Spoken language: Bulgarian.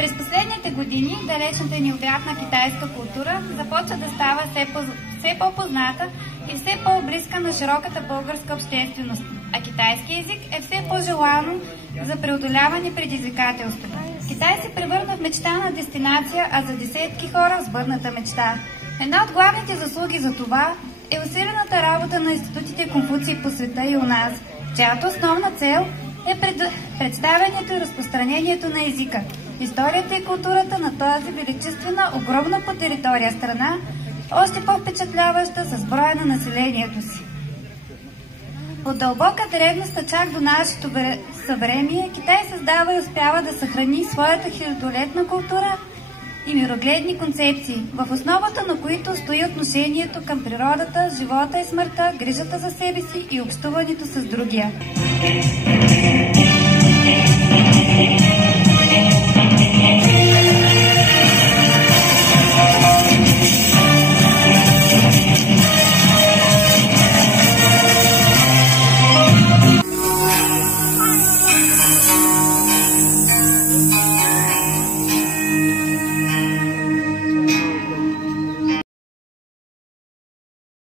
През последните години далечната и необятна китайска култура започва да става все по-позната и все по-близка на широката българска общественост, а китайски език е все по-желано за преодоляване предизвикателството. Китай се превърна в мечтана дестинация, а за десетки хора сбъдната мечта. Една от главните заслуги за това е усилената работа на институтите Конфуций по света и у нас, чиято основна цел е представянето и разпространението на езика, историята и културата на тази величествена, огромна по територия страна, още по-впечатляваща с броя на населението си. От дълбока древност чак до нашето съвремие, Китай създава и успява да съхрани своята хилядолетна култура и мирогледни концепции, в основата на които стои отношението към природата, живота и смъртта, грижата за себе си и общуването с другия.